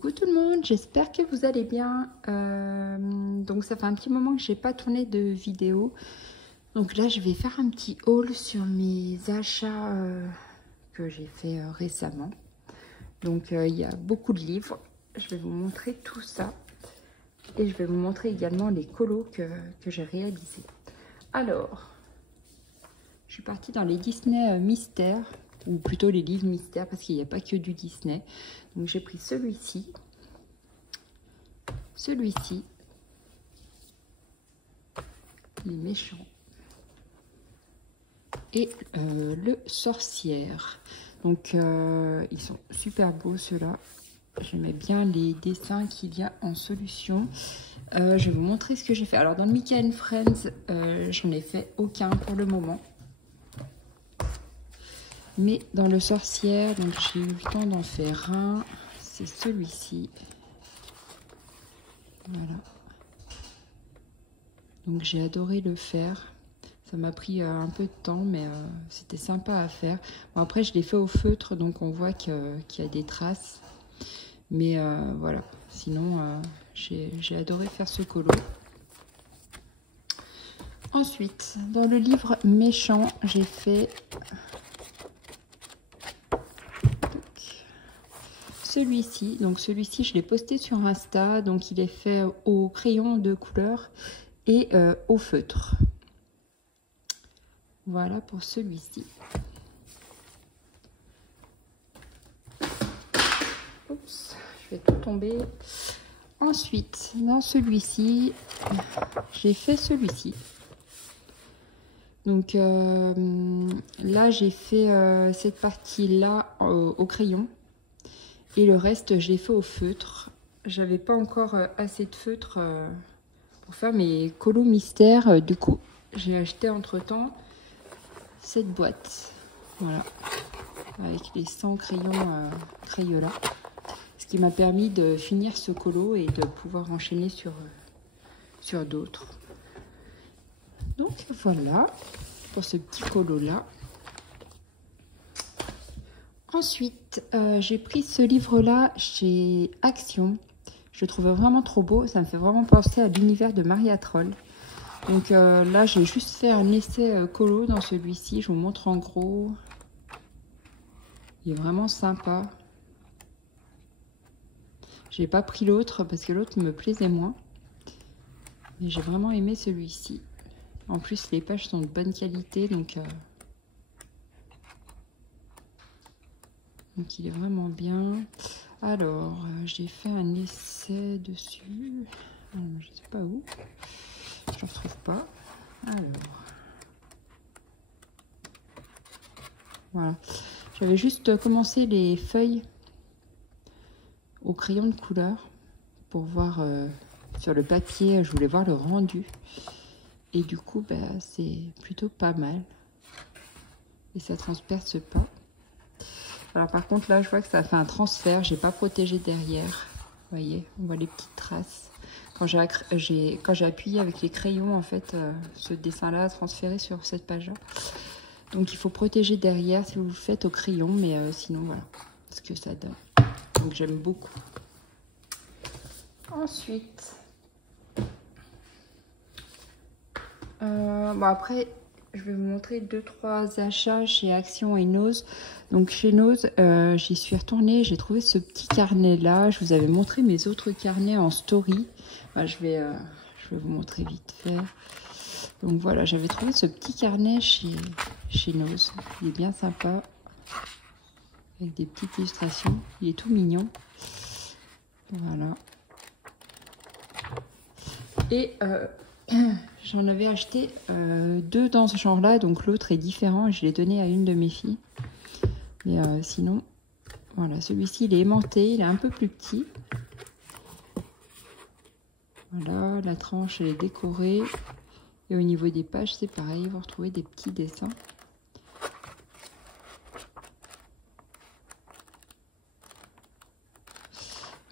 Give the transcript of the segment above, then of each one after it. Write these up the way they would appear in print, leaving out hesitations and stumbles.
Coucou tout le monde, j'espère que vous allez bien. Donc ça fait un petit moment que j'ai pas tourné de vidéo. Donc là je vais faire un petit haul sur mes achats que j'ai fait récemment. Donc il y a beaucoup de livres. Je vais vous montrer tout ça. Et je vais vous montrer également les colos que j'ai réalisés. Alors, je suis partie dans les Disney mystères. Ou plutôt les livres mystères, parce qu'il n'y a pas que du Disney. Donc j'ai pris celui-ci, les méchants, et le sorcière. Donc ils sont super beaux ceux-là. J'aimais bien les dessins qu'il y a en solution. Je vais vous montrer ce que j'ai fait. Alors dans le Mickey and Friends, j'en ai fait aucun pour le moment. Mais dans le sorcière, donc j'ai eu le temps d'en faire un. C'est celui-ci. Voilà. Donc j'ai adoré le faire. Ça m'a pris un peu de temps, mais c'était sympa à faire. Bon, après, je l'ai fait au feutre, donc on voit qu'il y a des traces. Mais voilà. Sinon, j'ai adoré faire ce colo. Ensuite, dans le livre méchant, j'ai fait celui-ci. Donc celui-ci, je l'ai posté sur Insta. Donc il est fait au crayon de couleur et au feutre. Voilà pour celui-ci. Oups, je vais tout tomber. Ensuite, dans celui-ci, j'ai fait celui-ci. Donc là, j'ai fait cette partie-là au crayon. Et le reste, je l'ai fait au feutre. J'avais pas encore assez de feutre pour faire mes colos mystères. Du coup, j'ai acheté entre-temps cette boîte. Voilà. Avec les 100 crayons Crayola. Ce qui m'a permis de finir ce colo et de pouvoir enchaîner sur d'autres. Donc voilà pour ce petit colo-là. Ensuite, j'ai pris ce livre-là chez Action. Je le trouvais vraiment trop beau. Ça me fait vraiment penser à l'univers de Maria Troll. Donc là, j'ai juste fait un essai colo dans celui-ci. Je vous montre en gros. Il est vraiment sympa. J'ai pas pris l'autre parce que l'autre me plaisait moins. Mais j'ai vraiment aimé celui-ci. En plus, les pages sont de bonne qualité. Donc il est vraiment bien. Alors, j'ai fait un essai dessus. Je sais pas où. Je ne retrouve pas. Alors. Voilà. J'avais juste commencé les feuilles au crayon de couleur pour voir sur le papier. Je voulais voir le rendu. Et du coup, bah, c'est plutôt pas mal. Et ça transperce pas. Alors par contre là je vois que ça fait un transfert, j'ai pas protégé derrière. Vous voyez, on voit les petites traces. Quand j'ai appuyé avec les crayons en fait, ce dessin là a transféré sur cette page là. Donc il faut protéger derrière si vous le faites au crayon, mais sinon voilà ce que ça donne. Donc j'aime beaucoup. Ensuite, bon après je vais vous montrer 2-3 achats chez Action et Nose. Donc chez Nose, j'y suis retournée, j'ai trouvé ce petit carnet là. Je vous avais montré mes autres carnets en story. Enfin, je vais vous montrer vite fait. Donc voilà, j'avais trouvé ce petit carnet chez Nose. Il est bien sympa. Avec des petites illustrations. Il est tout mignon. Voilà. Et j'en avais acheté 2 dans ce genre-là, donc l'autre est différent et je l'ai donné à une de mes filles. Mais sinon, voilà, celui-ci il est aimanté, il est un peu plus petit. Voilà, la tranche elle est décorée. Et au niveau des pages, c'est pareil, vous retrouvez des petits dessins.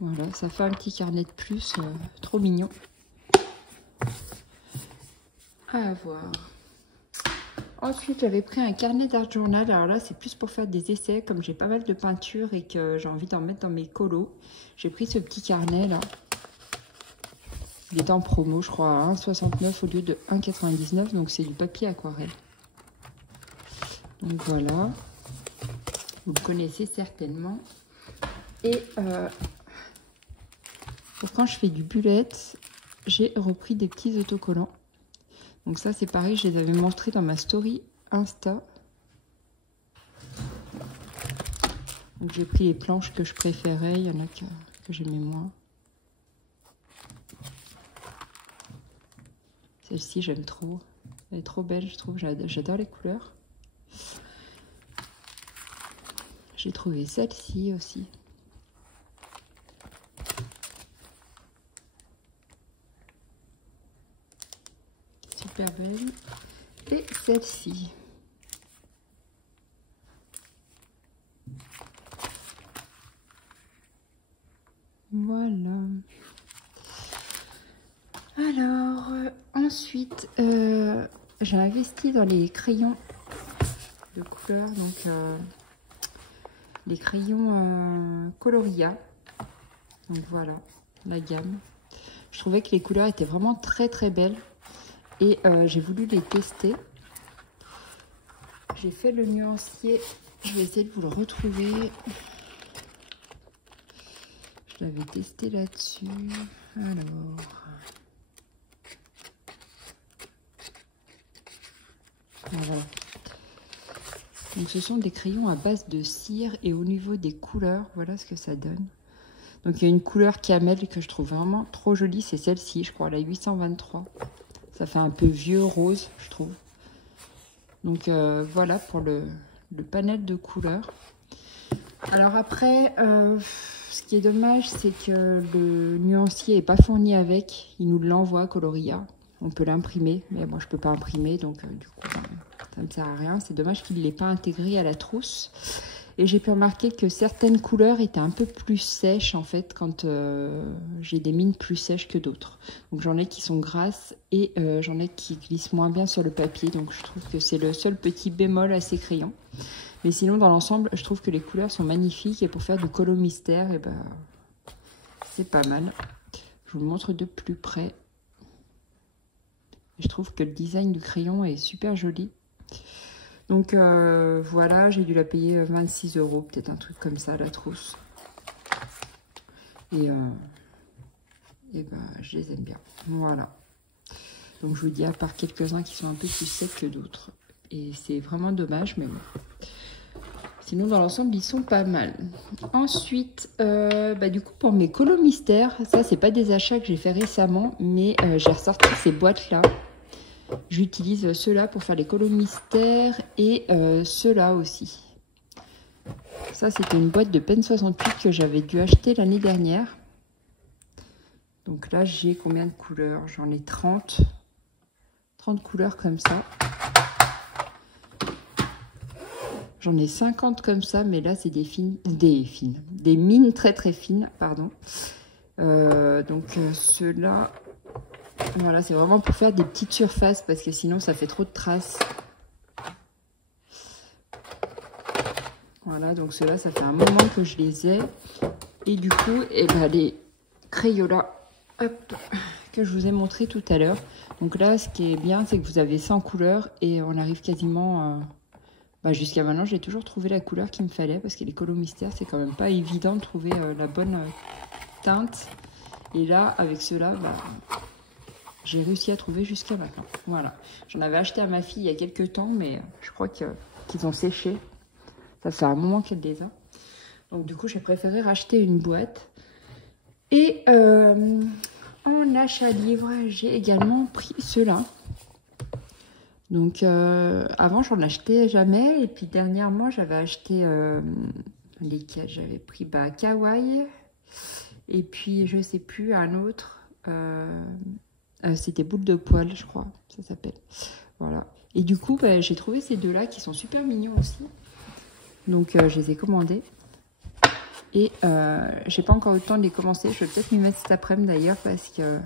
Voilà, ça fait un petit carnet de plus, trop mignon. À voir. Ensuite, j'avais pris un carnet d'art journal. Alors là, c'est plus pour faire des essais. Comme j'ai pas mal de peinture et que j'ai envie d'en mettre dans mes colos, j'ai pris ce petit carnet là. Il est en promo, je crois, à 1,69 au lieu de 1,99. Donc c'est du papier aquarelle. Donc voilà. Vous le connaissez certainement. Et pour quand je fais du bullet, j'ai repris des petits autocollants. Donc ça, c'est pareil, je les avais montrés dans ma story Insta. Donc j'ai pris les planches que je préférais, il y en a que j'aimais moins. Celle-ci, j'aime trop. Elle est trop belle, je trouve. J'adore les couleurs. J'ai trouvé celle-ci aussi. Super belle. Et celle-ci. Voilà. Alors, ensuite, j'ai investi dans les crayons de couleur. Donc, les crayons Coloria. Donc voilà, la gamme. Je trouvais que les couleurs étaient vraiment très très belles. Et j'ai voulu les tester. J'ai fait le nuancier. Je vais essayer de vous le retrouver. Je l'avais testé là-dessus. Alors. Voilà. Donc ce sont des crayons à base de cire. Et au niveau des couleurs, voilà ce que ça donne. Donc il y a une couleur camel que je trouve vraiment trop jolie. C'est celle-ci, je crois, la 823. Ça fait un peu vieux rose, je trouve. Donc voilà pour le panel de couleurs. Alors après, ce qui est dommage, c'est que le nuancier n'est pas fourni avec. Il nous l'envoie, Coloria. On peut l'imprimer, mais moi je ne peux pas imprimer, donc du coup ça ne sert à rien. C'est dommage qu'il ne l'ait pas intégré à la trousse. Et j'ai pu remarquer que certaines couleurs étaient un peu plus sèches en fait quand j'ai des mines plus sèches que d'autres. Donc j'en ai qui sont grasses et j'en ai qui glissent moins bien sur le papier. Donc je trouve que c'est le seul petit bémol à ces crayons. Mais sinon dans l'ensemble, je trouve que les couleurs sont magnifiques et pour faire du colo mystère, et ben, c'est pas mal. Je vous le montre de plus près. Je trouve que le design du crayon est super joli. Donc voilà, j'ai dû la payer 26 €, peut-être un truc comme ça, la trousse. Et ben, je les aime bien. Voilà. Donc je vous dis, à part quelques-uns qui sont un peu plus secs que d'autres. Et c'est vraiment dommage, mais bon. Sinon, dans l'ensemble, ils sont pas mal. Ensuite, du coup, pour mes colos mystères, ça, c'est pas des achats que j'ai fait récemment, mais j'ai ressorti ces boîtes-là. J'utilise ceux-là pour faire les colos mystères et ceux-là aussi. Ça, c'était une boîte de Pen 68 que j'avais dû acheter l'année dernière. Donc là, j'ai combien de couleurs? J'en ai 30. 30 couleurs comme ça. J'en ai 50 comme ça, mais là, c'est des mines très très fines, pardon. Donc ceux-là... Voilà, c'est vraiment pour faire des petites surfaces parce que sinon ça fait trop de traces. Voilà, donc ceux-là, ça fait un moment que je les ai. Et du coup, les Crayola, hop, que je vous ai montré tout à l'heure. Donc là, ce qui est bien, c'est que vous avez 100 couleurs et on arrive quasiment... jusqu'à maintenant, j'ai toujours trouvé la couleur qu'il me fallait parce que les colos mystères, c'est quand même pas évident de trouver la bonne teinte. Et là, avec ceux-là, j'ai réussi à trouver jusqu'à maintenant. Voilà. J'en avais acheté à ma fille il y a quelques temps, mais je crois qu'ils ont séché. Ça fait un moment qu'elle les a. Donc du coup, j'ai préféré racheter une boîte. Et en achat livre, j'ai également pris ceux-là. Donc avant, j'en achetais jamais. Et puis dernièrement, j'avais acheté lesquels j'avais pris Kawaii. Et puis, je sais plus, un autre... c'était Boule de poil, je crois, ça s'appelle. Voilà. Et du coup, j'ai trouvé ces deux-là qui sont super mignons aussi. Donc, je les ai commandés. Et j'ai pas encore eu le temps de les commencer. Je vais peut-être m'y mettre cet après-midi d'ailleurs parce que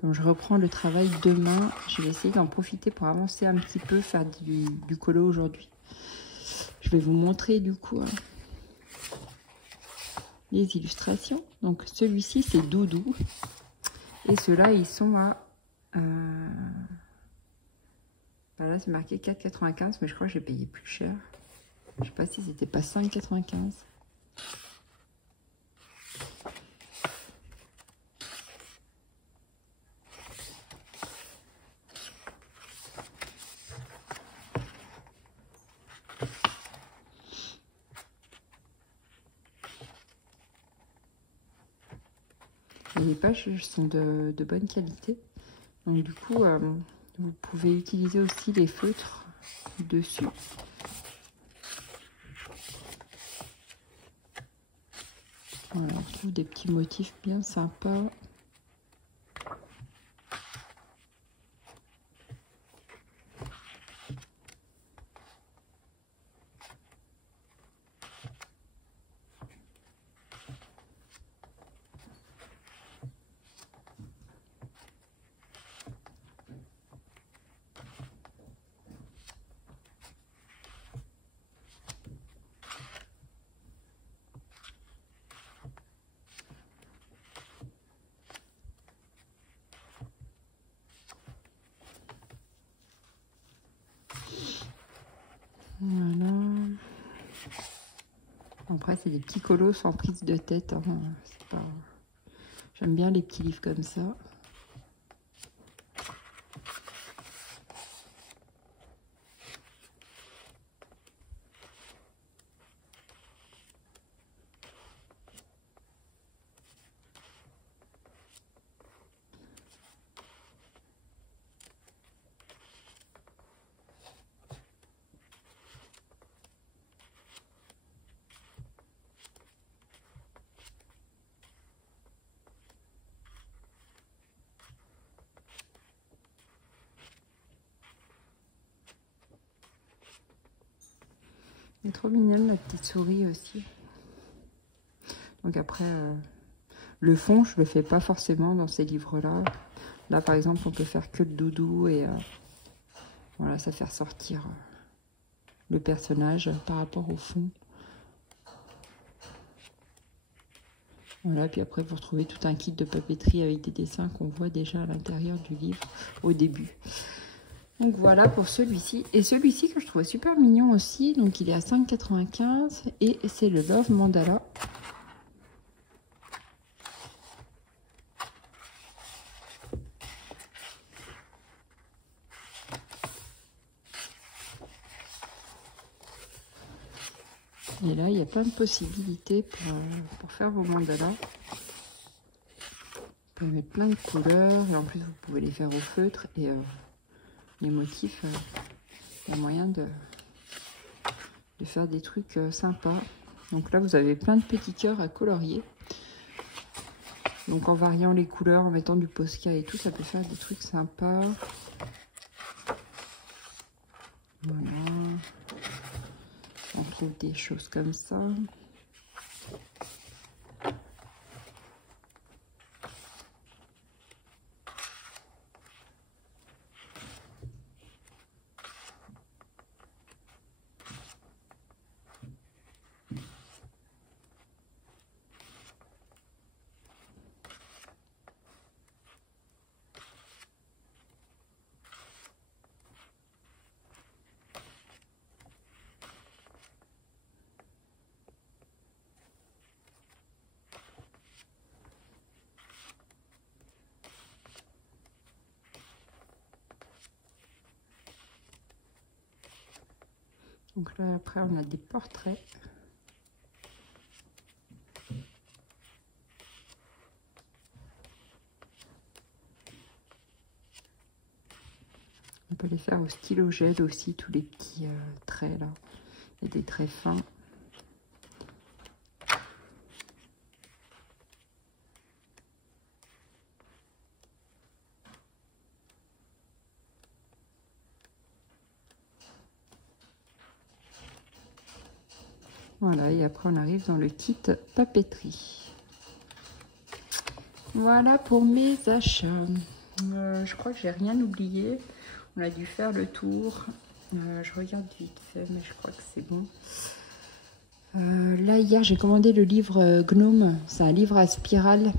Comme je reprends le travail demain, je vais essayer d'en profiter pour avancer un petit peu, faire du colo aujourd'hui. Je vais vous montrer du coup les illustrations. Donc celui-ci c'est Doudou. Et ceux-là ils sont à... là c'est marqué 4,95 mais je crois que j'ai payé plus cher. Je sais pas si c'était pas 5,95. Les pages sont de bonne qualité. Donc du coup, vous pouvez utiliser aussi les feutres dessus. Voilà, on trouve des petits motifs bien sympas. Voilà. Après, c'est des petits colos sans prise de tête. Hein. Pas... J'aime bien les petits livres comme ça. Elle est trop mignonne la petite souris aussi. Donc après, le fond, je le fais pas forcément dans ces livres-là. Là, par exemple, on peut faire que le doudou et voilà, ça fait ressortir le personnage par rapport au fond. Voilà, puis après, vous retrouvez tout un kit de papeterie avec des dessins qu'on voit déjà à l'intérieur du livre au début. Donc voilà pour celui-ci. Et celui-ci que je trouvais super mignon aussi. Donc il est à 5,95 et c'est le Love Mandala. Et là, il y a plein de possibilités pour faire vos mandalas. Vous pouvez mettre plein de couleurs et en plus, vous pouvez les faire au feutre. Et les motifs, il y a moyen de faire des trucs sympas. Donc là, vous avez plein de petits cœurs à colorier. Donc en variant les couleurs, en mettant du Posca et tout, ça peut faire des trucs sympas. Voilà. On trouve des choses comme ça. Donc là, après, on a des portraits. On peut les faire au stylo gel aussi, tous les petits traits là. Il y a des traits fins. Voilà, et après on arrive dans le kit papeterie. Voilà pour mes achats. Je crois que j'ai rien oublié. On a dû faire le tour. Je regarde vite fait, mais je crois que c'est bon. Là, hier, j'ai commandé le livre Gnome. C'est un livre à spirale.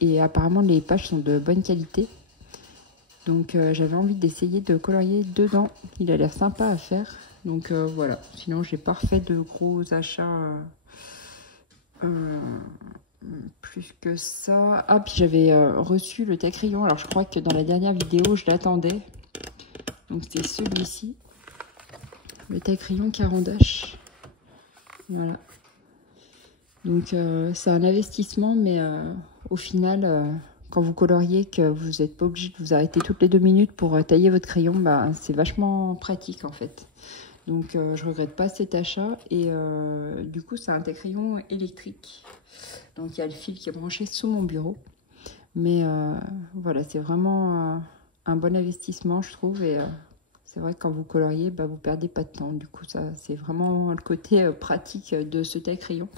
Et apparemment, les pages sont de bonne qualité. Donc, j'avais envie d'essayer de colorier dedans. Il a l'air sympa à faire. Donc, voilà. Sinon, j'ai pas refait de gros achats plus que ça. Ah, puis j'avais reçu le taille-crayon. Alors, je crois que dans la dernière vidéo, je l'attendais. Donc, c'était celui-ci. Le taille-crayon Caran d'Ache. Voilà. Donc, c'est un investissement, mais au final, quand vous coloriez, que vous n'êtes pas obligé de vous arrêter toutes les 2 minutes pour tailler votre crayon, bah, c'est vachement pratique en fait. Donc, je regrette pas cet achat. Et du coup, c'est un taille-crayon électrique. Donc, il y a le fil qui est branché sous mon bureau. Mais voilà, c'est vraiment un bon investissement, je trouve. Et c'est vrai que quand vous coloriez, bah, vous perdez pas de temps. Du coup, ça, c'est vraiment le côté pratique de ce taille-crayon.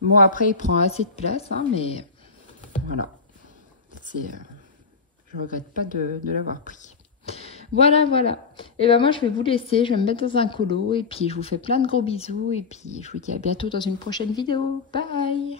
Bon, après, il prend assez de place, hein, mais voilà. Je regrette pas de l'avoir pris. Voilà, voilà. Et ben moi, je vais vous laisser. Je vais me mettre dans un colo. Et puis, je vous fais plein de gros bisous. Et puis, je vous dis à bientôt dans une prochaine vidéo. Bye!